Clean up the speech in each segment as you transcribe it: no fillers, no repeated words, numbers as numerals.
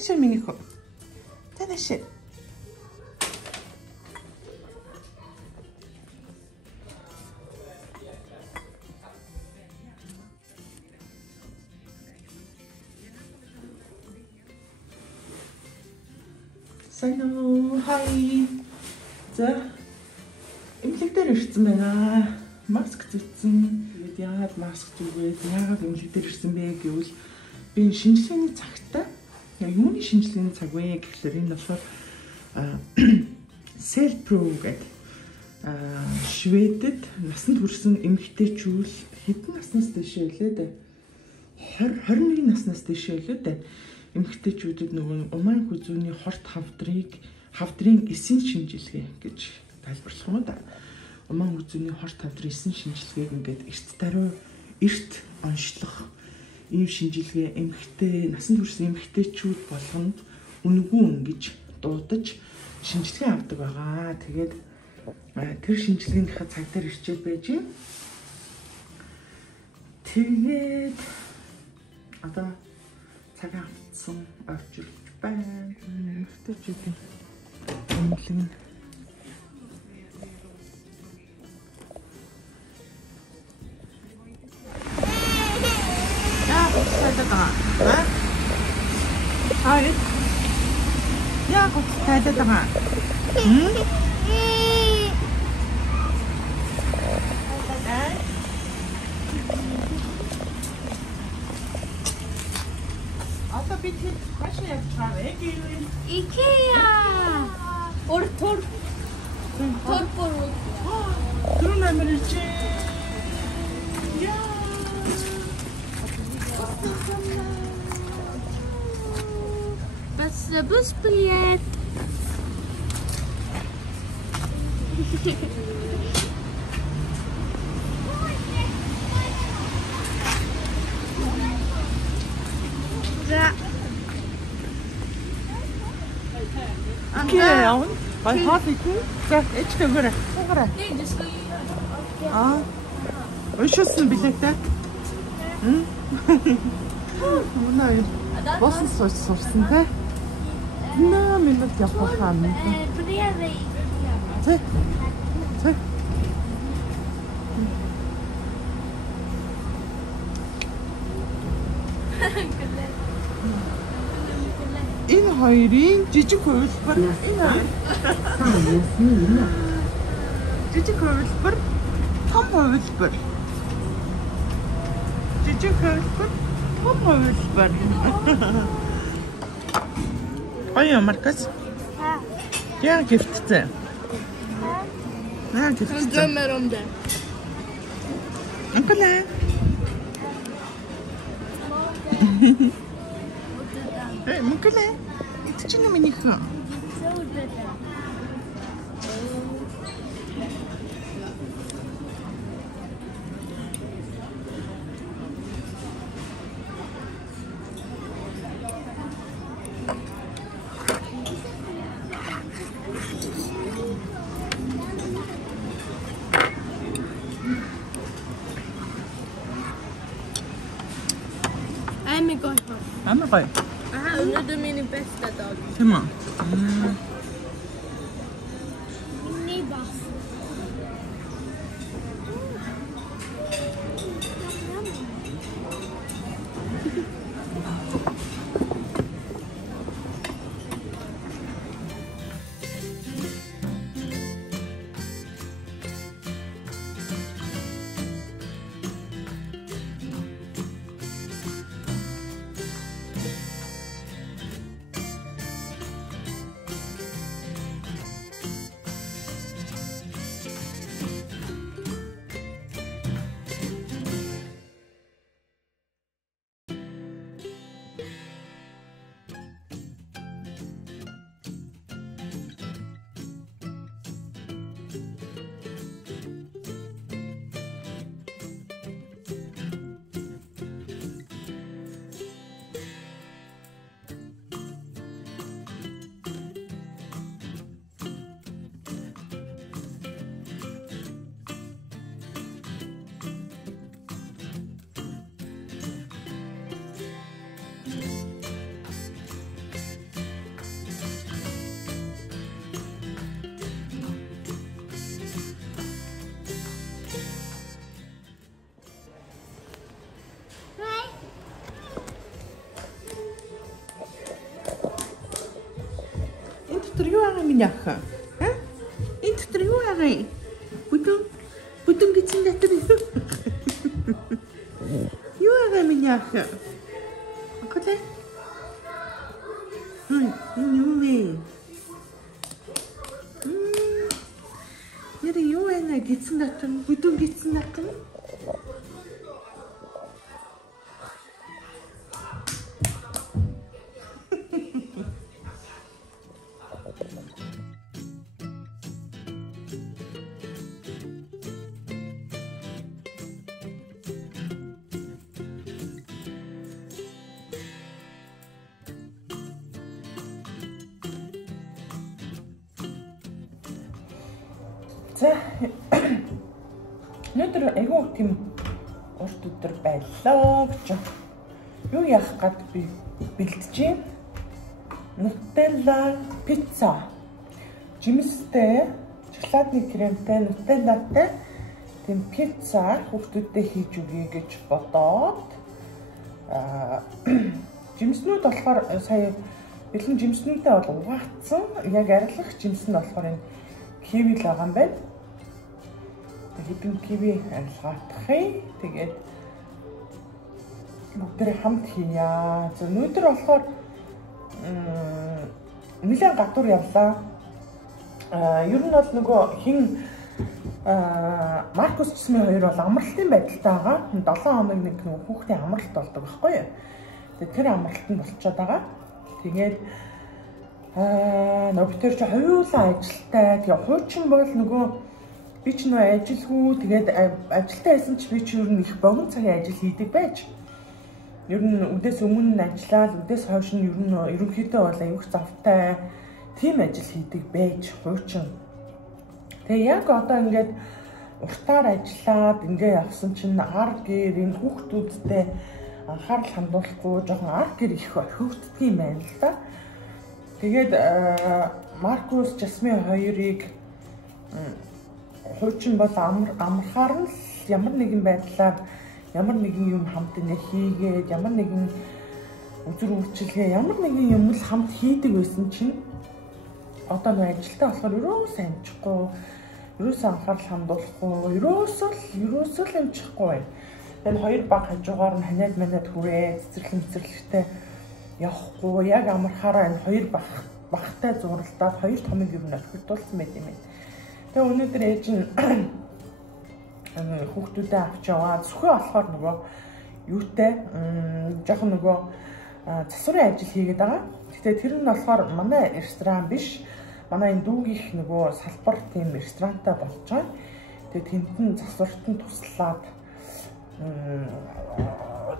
다시 미니코. 다시. Сайн хай. За. Эмнэлэг дээр ирсэн байна. Маск зүтсэн. Тэгээд яагаад маск зүгээд яагаад эмнэлэг дээр ирсэн бэ гэвэл би шинжилгээний цагтаа юуны шинжилгээний цаг вэ гэхлээр энэ болохоор Cellpro гэдэг Шведэд насанд хүрсэн эмэгтэйчүүл хэдэн наснаас дэше вэ дээ? 21 наснаас дэше вэ дээ? Эмэгтэйчүүдэд нөгөө умаан хүзүүний хорт хавдрын эсийн шинжилгээ гэж тайлбарлах юм да. Умаан хүзүүний хорт хавдрын эсийн шинжилгээг ингээд эрт онцлох ийм шинжилгээ эмэгтэй насанд хүрсэн эмэгтэйчүүд болгонд үнгүүн гэж дуудаж шинжилгээ авдаг байгаа. Тэгээд тэр шинжилгээнийхээ цаг дээр ирчээд байж юм. Тэгээд одоо цаг авсан орчилж байна. Эмэгтэйчүүдийн эмнэлэг нь яг тайдаад байгаа. Одоо бид хаш яаж чавэ гэвэл IKEA. Tor. Түрүү намэр чи. Was busbiljet. Ja. Окей, явна. Гой хот итэн. За, ээж төгөөрэй. Төгөөрэй. Уншуулсан билээ. Унаа. Босон сурсан те. 1 минут явах юм. Тэ. Энэ хоёрын жижиг хувилбар энэ. Жижиг хувилбар, том хувилбар. Жижиг хувилбар, том хувилбар. Ой, Маркус. Яа гифттэй. Яа гифттэй. Drömmer det. Kolla. Hej, men kolla. Inte känna mig nycka. Amma гоё. Өнөөдөр миний bästa dag. Тийм үү? Миний бас. минийхэ? Энэ дотор юу байгаа? Бүдүүн гэсэн дотор юу? Юу байгаа минийхэ? Окей. Юу вэ? Яри юу вэ? Гэсэн дотор бүдүүн гэсэн дотор. За өнөөдөр айгүй тийм урт өдөр байлаа гэж юу яах гээд би бэлдэж байна. Нутелла пицца. Жимстэй, шоколадны кремтэй, нутеллатай тийм пицца хүүхдүүдэд хийж өгье гэж бодоод жимснүүд болохоор сая бэлэн жимснүүдээ бол угаацсан. Яг арилгах жимс нь болохоор энэ киви л байгаа юм байна. Хэдэн киви арилгаадахыг тэгээд бүгдээ хамт хийя. За өнөөдөр болохоор нэлээд гадуур явлаа. Ер нь бол нөгөө хин Маркус Чисмийн хоёр бол амралтын байдалтай байгаа. 7 хоног нэг хүүхдийн амралт болдог байхгүй юу? Тэгээд тэр амралт нь болчиход байгаа. Тэгээд нөгөө бид ч хоёулаа ажилтай. Тэгээ хуучин бол нөгөө би ч нөө ажилгүй. Тэгээд ажилтай байсан ч би ч ер нь их богино цагийн ажил хийдэг байж. Ер нь үдээс өмнө нь ажиллаад, үдээс хойш нь ер нь ерөнхийдөө бол аюух завтай тийм ажил хийдэг байж хуучин. Тэгээ яг одоо ингээд уртаар ажиллаад ингээ явсан чинь ар гэр энэ хүүхдүүдтэй анхаарал хандуулахгүй жоохон ар гэр их хөвгддөг юм байна л да. Тэгээд Маркус Жасмин хоёрыг хуучин бол амархаар нь ямар нэгэн байдлаар ямар нэгэн юм хамт ингээ хийгээд ямар нэгэн үзэр үйлчилгээ ямар нэгэн юм л хамт хийдэг байсан чинь одоо нэг ажилтаа болохоор ерөөсөө амжихгүй, ерөөсөө анхаарал хандуулахгүй, ерөөсөө л амжихгүй байна. Тэгээд хоёр баг хажуугаар нь ханаад манад хүрээ цэцэрлэгтэй явахгүй яг амархаараа энэ хоёр багтай зуралдаад хоёр томыг юу нөхөрдүүлсэн байт юм байна. Тэгээ өнөөдөр ээж нь хүүхдүүдээ авч яваа. Зөвхөн болохоор нөгөө юутай жоохон нөгөө засварын ажил хийгээд байгаа. Гэтэ тэр нь болохоор манай ресторан биш. Манай энэ дүүгийнх нөгөө салбар тийм ресторантай болж байгаа. Тэгээ тентэн засварт нь туслаад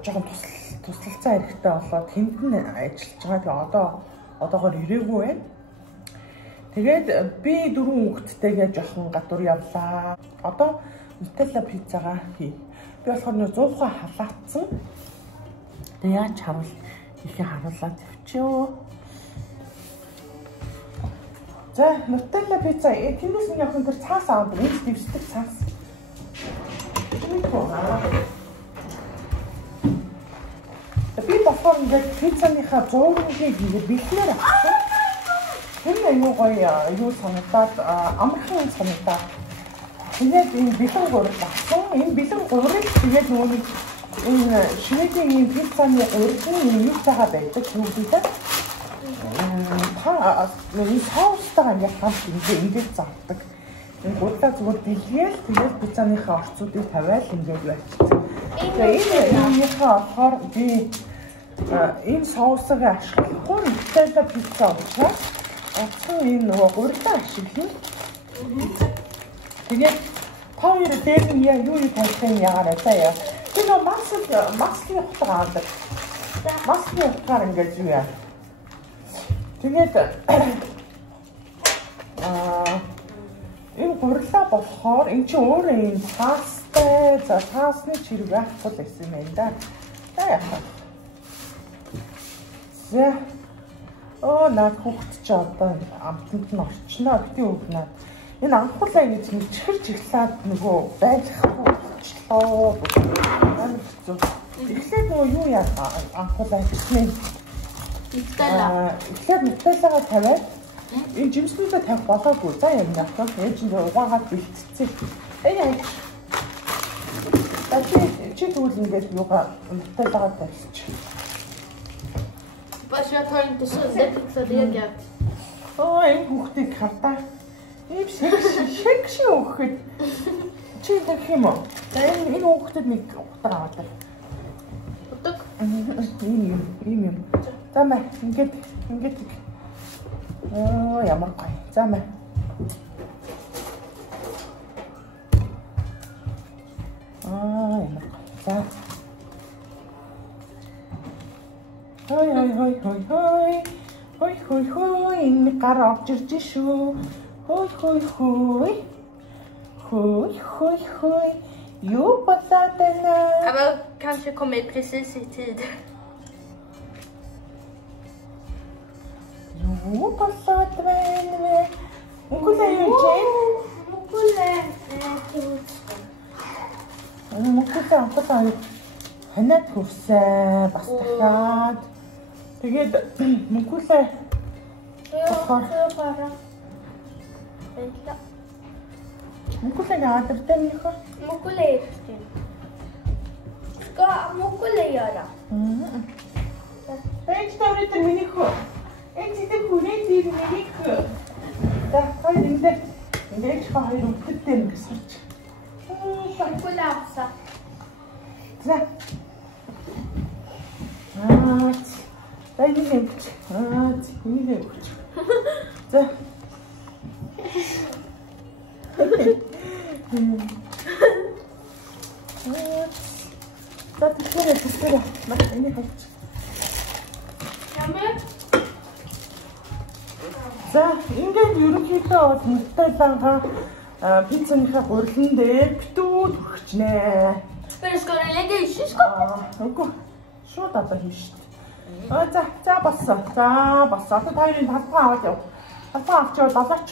жоохон туслалцаа хэрэгтэй болоод тентэн ажиллаж байгаа. Тэгээ одоогоор ирээгүй байна. Тэгээд би 4 хүүхэдтэйгээ жоохон гадуур явлаа. Одоо Нутелла пиццагаа хий. Би болохоор нөө 100-аа халаацсан. Тэгээ яаж харуул ихе харуулаад тавьчихё. За Нутелла пицца тиймээс нэг явсан тэр цаас аваад энэ дэвсдэг цаас. Би болохоор ингээд пиццаныхаа зургийг ингээд бэлтнээр авсан. Тэр аюу гоё юу санагдаад амархан санагдаад. Тэгээд энэ бэлэн гурил авсан. Энэ бэлэн гурил тэгээд нөгөө энэ шведийн энэ пиццаны гурил юу цагаа байдаг бүгдээ. Энэ соустайгаа ингээд хамт ингээд зардаг. Энэ гурилаа зүгээр бэлгээл тэгээд пиццаныхаа орцуудыг тавиал ингээд барьчихсан. Тэгээд энэхээ болохоор би энэ соусыг ашиглахгүй Нутелла пицца учраас атсан энэ нөгөө гурилаа ашиглана. Тэгээд хоёр дээр нь юу тавьсан яагаад таяа. Тэр маски утгаар авдаг. Маски утгаар ингээд юу яа. Тэгээд энэ гурилаа болохоор эн чинь өөрөө энэ цаастай за цаасны чирэг байхгүй л гэсэн юм байна да. За яах вэ? Наад хүүхэд чи одоо амтнд нь орчноо битгий өгнө. Энэ анхуулаа ингэж чихэрч ирлаад нөгөө байхгүй болчлоо. Эхлээд нөгөө юу яа анхуулаа хийсэн. Эхлээд Нутеллагаа тавиад Энэ жимслүүдээ тавих болоогүй. За яг яах вэ? Ээж нь угаагаад бэлтцээ. Яа. Чи тэгвэл ингээд юугаа нутаагаа тавьчих. Бас я тань төсөө дэвтэр яг. Оо энэ хүүхдийг хартаа. Ийм шигши хүүхэд. Чи дэх юм уу? За энэ хүүхдэд нэг утга аваад. Утга? Ийм. За мэ ингээд. Оо ямар гоё. За мэ. Ямар гоё. За. Хой. Энэ гар орж ирж шүү. Хой. Юу болоод байна? Aber kanske kommer precis i tid. Юу болоод байна вэ? Мөнгөлөө юу чинь? Мөнгөлөө амтаа ханаад хүрсэн бас дахиад. Тэгээд мөнгөлөө Mukule aderтэй минийх. Mukule ирсэн. Ска mukule яра. Энд таврит минийх. Энд зэдэг хүрээд минийх. За хоёр ингээд хоёр өвдөлттэй нэг сарч. Mukule авса. За. Дай нэг. Нэг. За. За тэгэхээр маш энийг авч. Ямар? За ингээд ерөнхийдөө бол нутаалангаа пиццаныхаа гурлан дээр битүү түрхчнэ. Pero ska du lägga i kylskåpet? Үгүй. Шууд одоо хийв шүү дээ. За басса. Одоо тайрын талбай аваад яв. Талбай авчаад далаач.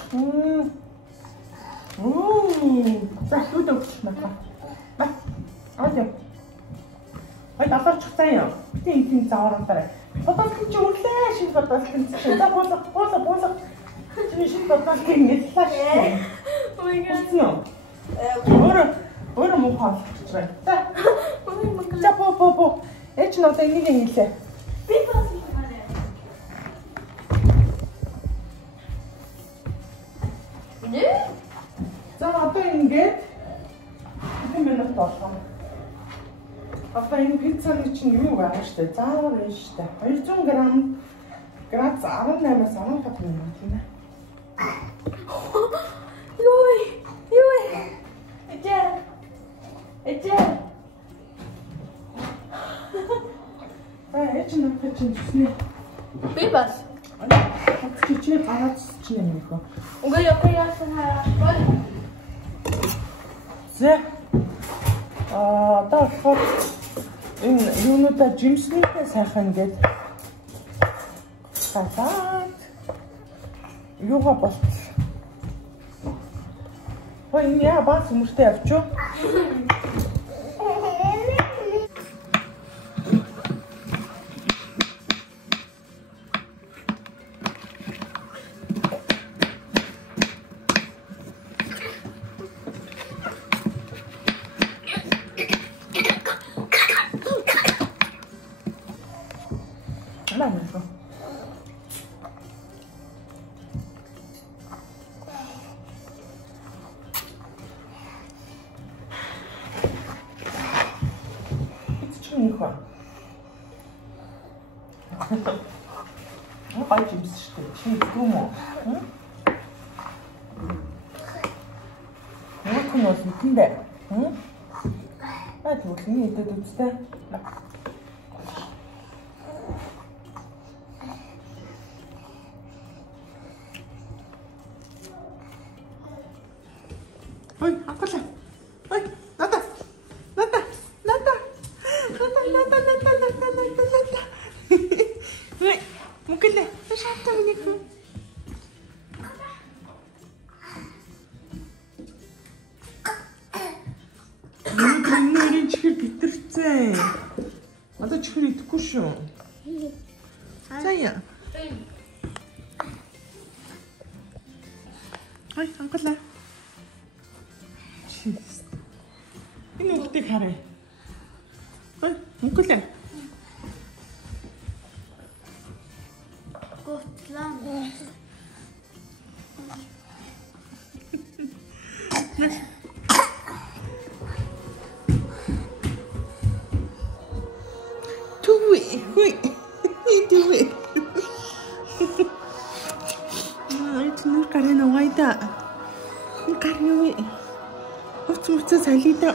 За зүд өгч надаа. Аваад. Ой далаач цаая. Битээ эдийн заавараа. Бодолтой чи өглөө шинэ бодолтой чи. За буулга. Чи шинэ бодолтой нэслэж. Oh my god. Өөрөө муухай болчихсон. За боо. Эч надаа энийг хийлээ. Би бас хийлээ. Нэ? За одоо ингээд 1 минут болгоо. Одоо энэ пиццаны чинь юу байгаа штэ? Заавар энэ штэ. 200 градус 18-аас 15 минут гинэ. Юу. Эжээ. Эч надад чинь зүснэ. Би бас. Чи гараад чинь юм уу? Угаа яасан хаа. За. Одоо болохоор энэ юунуудаа жимснийхээ сайхан ингээд татаад юугаа болчих. Хөөе энэ яа бас хүмүүстээ явчих. Гай жимс шүү дээ. Чи юм уу? Нэг нь бол үтэндээ. Тэгвэл энэ идэд үстэй. Ой, акула. Ой, нада. Мукэлэ, шатаа минийх. Нэрийн чихэр битэрцээ. Одоо чихэр идэхгүй шүү. Заяа. Ой, ангалаа. Энэ үгтийг харъя. Ой, ангалаа. Gotland. Hui. Hui. Itu karena waida. Karena wi. Ucap salida.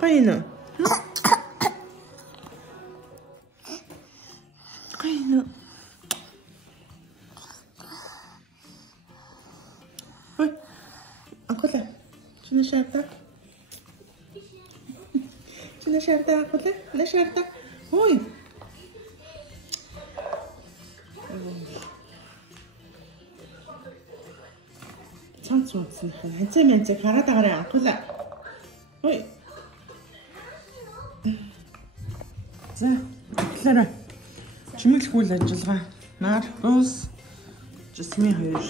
Kaina. Kaina. Oi. Aku lah. Cina syarta. Cina syarta aku lah. Cina syarta. Oi. Цанц үзсэн хэрэг. Ханцаа мянцыг хараад агараа анхуулаа. Ой. За, тэгэхээр чимэглэх үйл ажиллагаа. Маркус, Жасмин хоёр.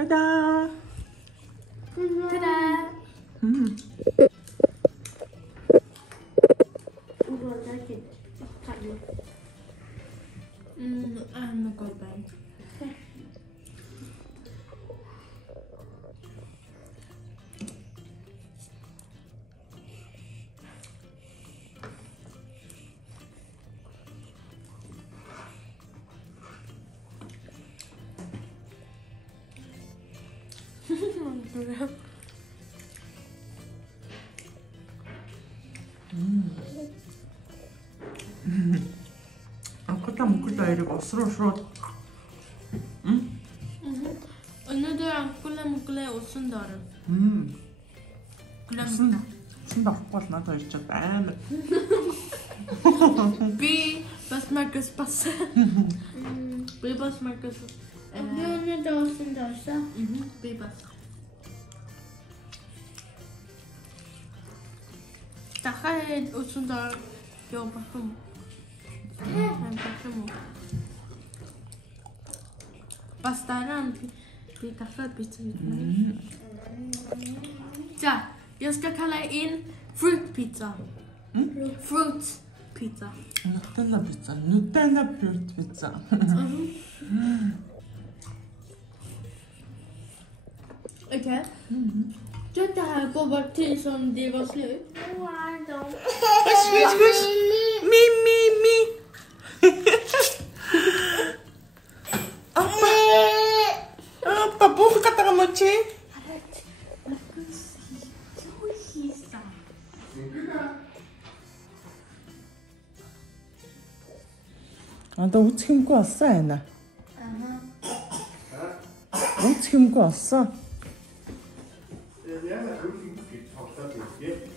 Ta-da! Ta-da! I'm not going back. Анхудаа мөнгөлөө хоёрыг усруу шууд. Өнөөдөр анхлаа мөнгөлөө усан доор. Усан дорхгүй бол надад хоёр чад амар. Би бас Маркус бас. Би бас Маркус. Би өнөөдөр усан доорсаа. Би бас. Дахиад усан доор ёо бахам. Бас дараа би дахиад бицэн. Så, jag ska kalla in fruit pizza. Fruit pizza. Nutella pizza. Nutella fruit pizza. Okej. Gör det här på vart tid som det var slut. Hush. Mi. Appa, buka kata mochi. 나 우측 힘고 왔어, 애나. 우측 힘고 왔어.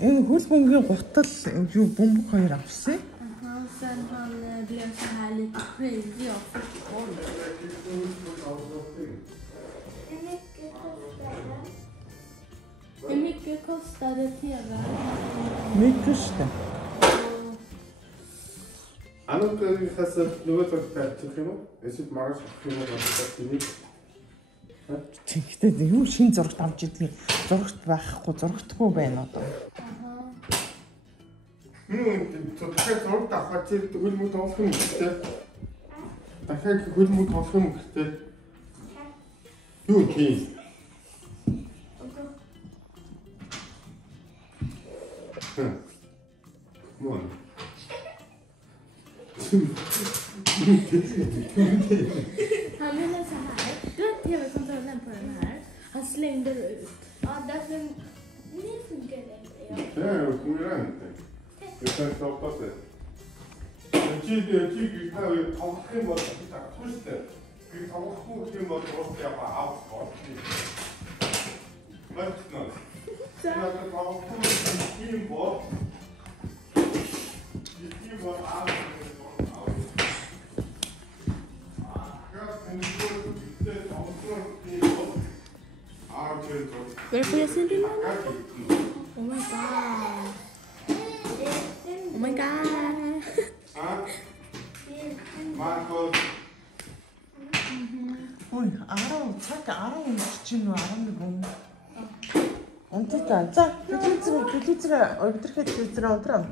Энэ хөл бөмбөгийн гутал юу бөмбөг хоёр авсан. Sen han blev så här lite crazy och Hur mycket kostade TV? Mycket штэ. Анууд хасаа нөгөө цагтаа чих юм уу? Эсвэл маргааш авах юм уу гэдэг тийм. Тэгтээ юу шин зурагт авч идэх зурагт байхгүй зурагтгүй байна одоо. Тэгэхээр зураг авах чинь хөлмөд тоолох юм гэхдээ. Дахиад хөлмөд тоолох юм гэхдээ. Юу тийм. Мөн. Han ville så här. Du har tv-kontrollen på den här. Han slängde ut. Ja, därför... Nu funkar det inte. Ja, det fungerar inte. Jag kan stoppa det. Jag tycker att jag tar hem och tittar på det. Vi tar hem och tittar på avstånd. Vad är det? Jag tar hem och Where for yesterday? Oh my god. Oh my god. Ой, 10 цаг 10 40 11. Унтаа. За, телевизээр өдрөхөд телевизээр унтраа.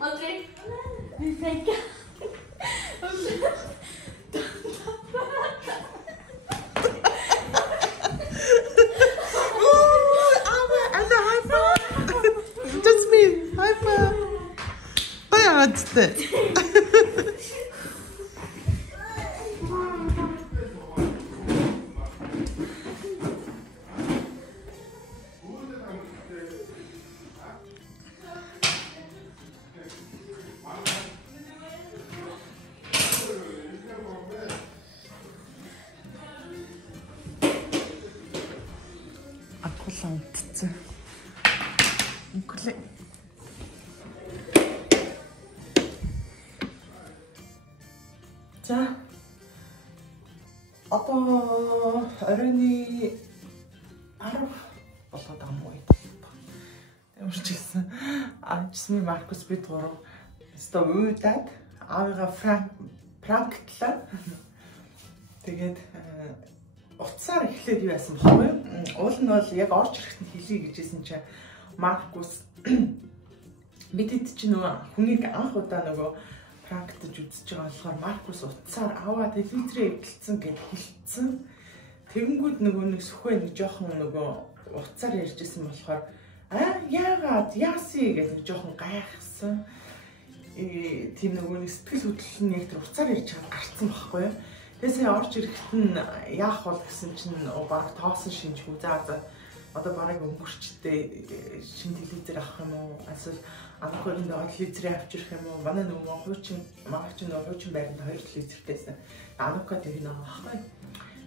André, vi tänker. Jasmine, high five. Баяртай. Атгалаа унтцсан. Өнгөлөө. За. Одоо оройны 10 болоод амгүй. Ямарчсан. Ажсны Маркус бид гурав өстө уудаад аавыгаа пранктлаа. Тэгээд уцаар эхлээд юу яасан бэхгүй. Уул нь бол яг орж ирэхэд нь хэлий гэжсэн чинь Маркус бидэд чи нөгөө хүнийг анх удаа нөгөө практикж үзэж байгаа болохоор Маркус утсаар аваа телевизрээ эвдэлсэн гэж хэлсэн. Тэгэнгүүт нөгөө нэг сүхвэ нэг жоохон нөгөө утсаар ярьжсэн болохоор яагаад яаси гэж нэг жоохон гайхсан. Тийм нөгөө нэг сэтгэл хөдлөл нь яг тэр утсаар ярьж байгаа гарцсан байхгүй юу. Тэсээ орж ирэхэд нь яах бол гэсэн чинь баг тоосон шинжгүй за одоо барыг өнгөрчтэй шинэ телевизээр авах юм уу? Эсвэл анхны телевизээр авчрах юм уу? Манай нөгөө хуучин байранд 2 телевизэртэйсэн. Анука тэр нэг авахгүй.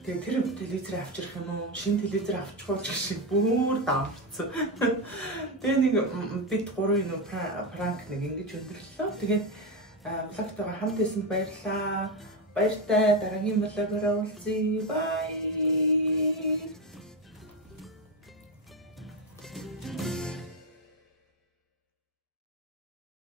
Тэгээ тэр телевизээр авчрах юм уу? Шинэ телевизээр авчихгүй шиг бүр давцсан. Тэгээ нэг бид 3 нэг пранк нэг ингэж өндөрлөө. Тэгээд влогтойгоо хамт байсан баярлаа. Баяртай дараагийн влогоор уулзъя. Bye.